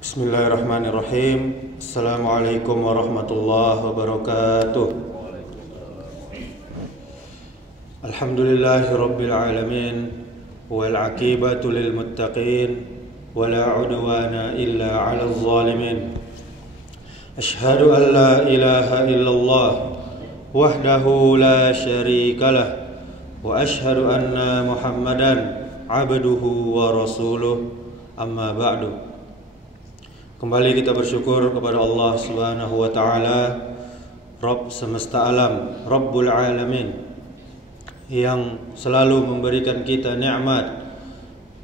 Bismillahirrahmanirrahim. Assalamualaikum warahmatullahi wabarakatuh. Alhamdulillahi rabbil alamin, wal aqibatu lil muttaqin, wala udwana illa 'alal zalimin. Ashhadu an la ilaha illallah wahdahu la syarikalah, wa ashhadu anna Muhammadan 'abduhu wa rasuluh. Amma ba'du. Kembali kita bersyukur kepada Allah Subhanahu wa taala, Rabb semesta alam, Rabbul alamin, yang selalu memberikan kita nikmat,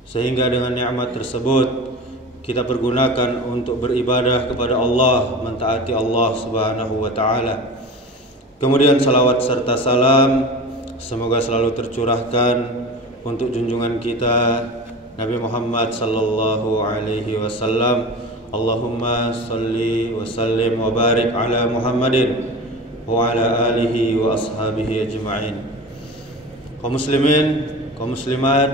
sehingga dengan nikmat tersebut kita pergunakan untuk beribadah kepada Allah, mentaati Allah Subhanahu wa taala. Kemudian salawat serta salam semoga selalu tercurahkan untuk junjungan kita Nabi Muhammad sallallahu alaihi wasallam. Allahumma salli wa sallim wa barik ala Muhammadin wa ala alihi wa ashabihi ajma'in. Kaum muslimin, kaum muslimat,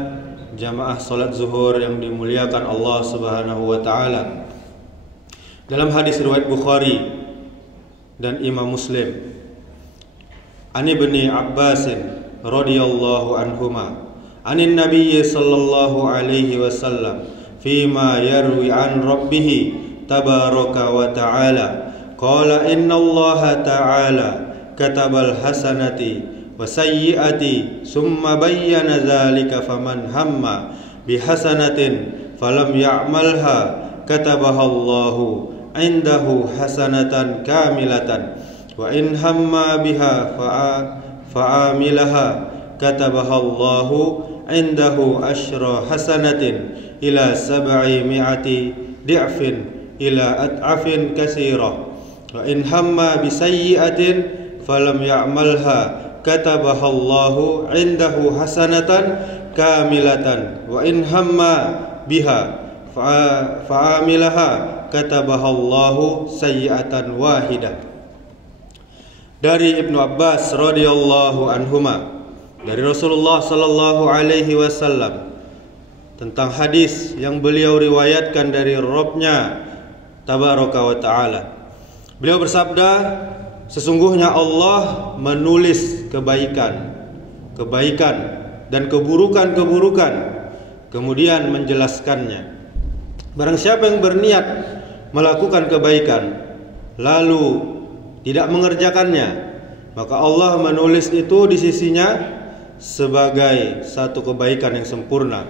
jamaah salat zuhur yang dimuliakan Allah Subhanahu wa taala. Dalam hadis riwayat Bukhari dan Imam Muslim, An Ibni Abbas radhiyallahu anhuma, anin Nabiy sallallahu alaihi wasallam fima yarwi an rabbih tabaraka wa ta'ala qala inna Allah ta'ala katabal hasanati wa sayyiati summa bayyana dhalika faman hamma bihasanatin falam ya'malha katabaha Allahu indahu hasanatan kamilatan wa in hamma biha fa'amilaha katabaha Allahu indahu asyra hasanatin ila sab'i mi'ati di'fin ila at'afin katsirah wa in hamma bi sayyi'atin falam ya'malha katabaha Allahu 'indahu hasanatan kamilatan wa in hamma biha fa'amilaha katabaha Allahu sayyi'atan wahidah. Dari Ibnu Abbas radhiyallahu anhuma, dari Rasulullah sallallahu alaihi wasallam, tentang hadis yang beliau riwayatkan dari Rabb-Nya tabaraka wa ta'ala. Beliau bersabda, sesungguhnya Allah menulis kebaikan dan keburukan-keburukan, kemudian menjelaskannya. Barang siapa yang berniat melakukan kebaikan lalu tidak mengerjakannya, maka Allah menulis itu di sisinya sebagai satu kebaikan yang sempurna.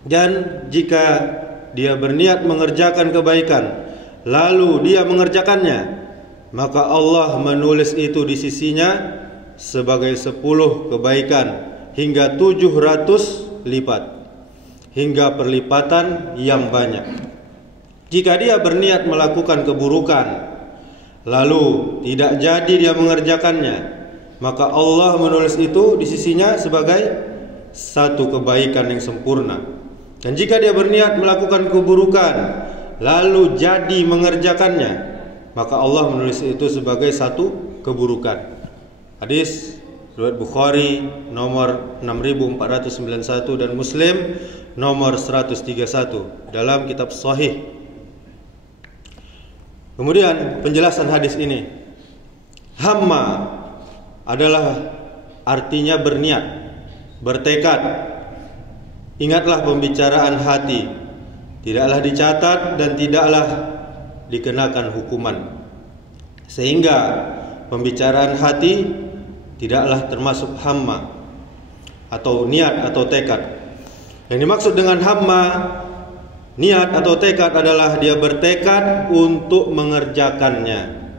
Dan jika dia berniat mengerjakan kebaikan lalu dia mengerjakannya, maka Allah menulis itu di sisinya sebagai 10 kebaikan hingga 700 lipat, hingga perlipatan yang banyak. Jika dia berniat melakukan keburukan lalu tidak jadi dia mengerjakannya, maka Allah menulis itu di sisinya sebagai satu kebaikan yang sempurna. Dan jika dia berniat melakukan keburukan lalu jadi mengerjakannya, maka Allah menulis itu sebagai satu keburukan. Hadis riwayat Bukhari nomor 6491 dan Muslim nomor 131 dalam kitab Sahih. Kemudian penjelasan hadis ini, hamma adalah artinya berniat, bertekad. Ingatlah pembicaraan hati, tidaklah dicatat dan tidaklah dikenakan hukuman. Sehingga pembicaraan hati tidaklah termasuk hamma atau niat atau tekad. Yang dimaksud dengan hamma, niat atau tekad adalah dia bertekad untuk mengerjakannya,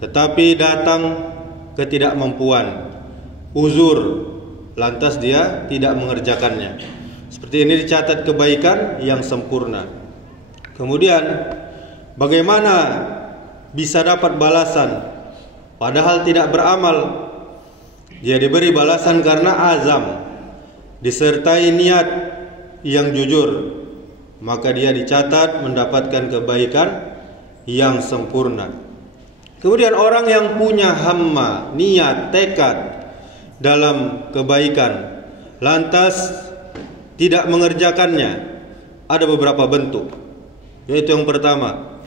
tetapi datang ketidakmampuan, uzur, lantas dia tidak mengerjakannya. Seperti ini dicatat kebaikan yang sempurna. Kemudian bagaimana bisa dapat balasan padahal tidak beramal? Dia diberi balasan karena azam disertai niat yang jujur, maka dia dicatat mendapatkan kebaikan yang sempurna. Kemudian orang yang punya hamma, niat, tekad dalam kebaikan lantas tidak mengerjakannya, ada beberapa bentuk. yaitu yang pertama,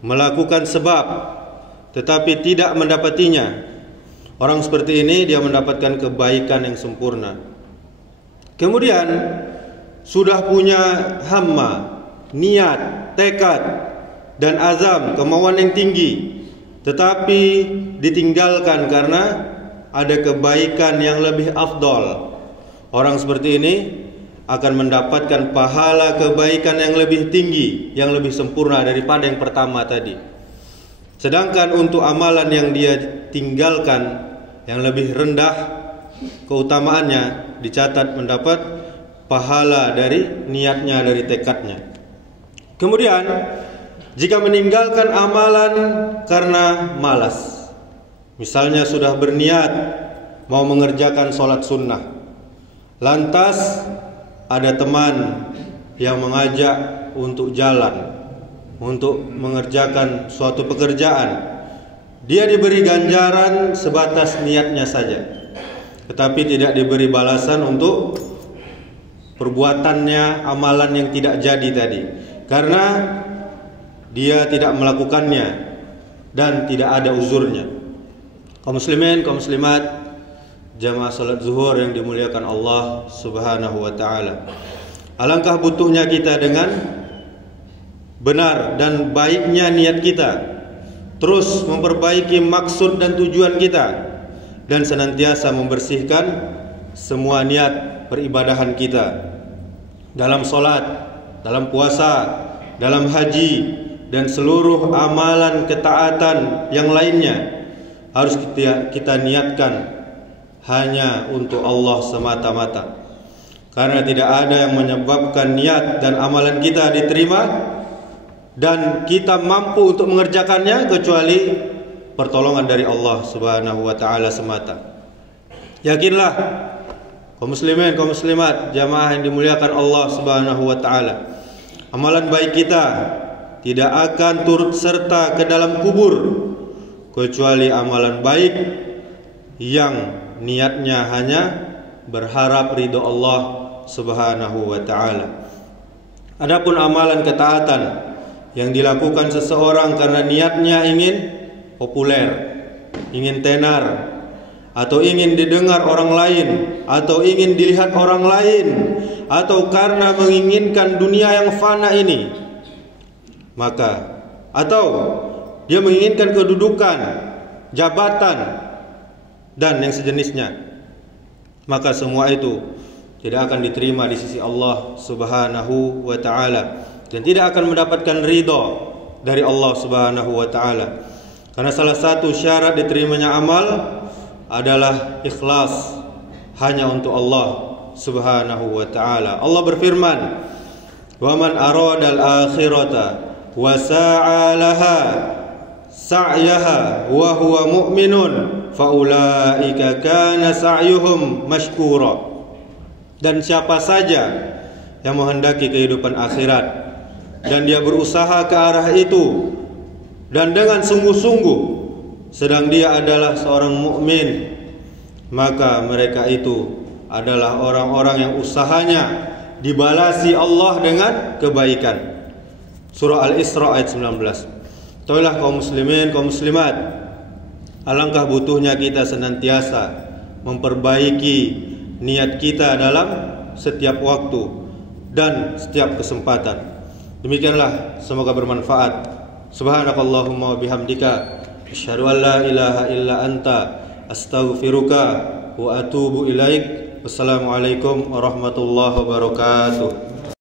melakukan sebab tetapi tidak mendapatinya. Orang seperti ini dia mendapatkan kebaikan yang sempurna. Kemudian sudah punya hamma, niat, tekad dan azam, kemauan yang tinggi, tetapi ditinggalkan karena ada kebaikan yang lebih afdol. Orang seperti ini akan mendapatkan pahala kebaikan yang lebih tinggi, yang lebih sempurna daripada yang pertama tadi. Sedangkan untuk amalan yang dia tinggalkan, yang lebih rendah keutamaannya, dicatat mendapat pahala dari niatnya, dari tekadnya. Kemudian jika meninggalkan amalan karena malas, misalnya sudah berniat mau mengerjakan sholat sunnah, lantas ada teman yang mengajak untuk jalan, untuk mengerjakan suatu pekerjaan. Dia diberi ganjaran sebatas niatnya saja, tetapi tidak diberi balasan untuk perbuatannya, amalan yang tidak jadi tadi, karena dia tidak melakukannya dan tidak ada uzurnya. Kaum muslimin, kaum muslimat, jamaah salat zuhur yang dimuliakan Allah Subhanahu wa taala. Alangkah butuhnya kita dengan benar dan baiknya niat kita, terus memperbaiki maksud dan tujuan kita, dan senantiasa membersihkan semua niat peribadahan kita dalam salat, dalam puasa, dalam haji, dan seluruh amalan ketaatan yang lainnya harus kita niatkan hanya untuk Allah semata-mata. Karena tidak ada yang menyebabkan niat dan amalan kita diterima dan kita mampu untuk mengerjakannya kecuali pertolongan dari Allah Subhanahu wa taala semata. Yakinlah kaum muslimin, kaum muslimat, jamaah yang dimuliakan Allah Subhanahu wa taala, amalan baik kita tidak akan turut serta ke dalam kubur kecuali amalan baik yang niatnya hanya berharap ridho Allah Subhanahu wa taala. Adapun amalan ketaatan yang dilakukan seseorang karena niatnya ingin populer, ingin tenar, atau ingin didengar orang lain, atau ingin dilihat orang lain, atau karena menginginkan dunia yang fana ini, maka atau dia menginginkan kedudukan, jabatan, dan yang sejenisnya, maka semua itu tidak akan diterima di sisi Allah Subhanahu wa taala dan tidak akan mendapatkan ridha dari Allah Subhanahu wa taala. Karena salah satu syarat diterimanya amal adalah ikhlas hanya untuk Allah Subhanahu wa taala. Allah berfirman, "Wa man arada al-akhirata wa sa'a laha sa'yaha wa huwa mu'minun faulaika kana sa'yuhum mashkura." Dan siapa saja yang menghendaki kehidupan akhirat dan dia berusaha ke arah itu dan dengan sungguh-sungguh sedang dia adalah seorang mukmin, maka mereka itu adalah orang-orang yang usahanya dibalasi Allah dengan kebaikan. Surah Al-Isra ayat 19. Toilah kaum muslimin, kaum muslimat, alangkah butuhnya kita senantiasa memperbaiki niat kita dalam setiap waktu dan setiap kesempatan. Demikianlah, semoga bermanfaat. Subhanakallahumma wa bihamdika asyhadu an la ilaha illa anta astaghfiruka wa atubu ilaik. Wassalamualaikum warahmatullahi wabarakatuh.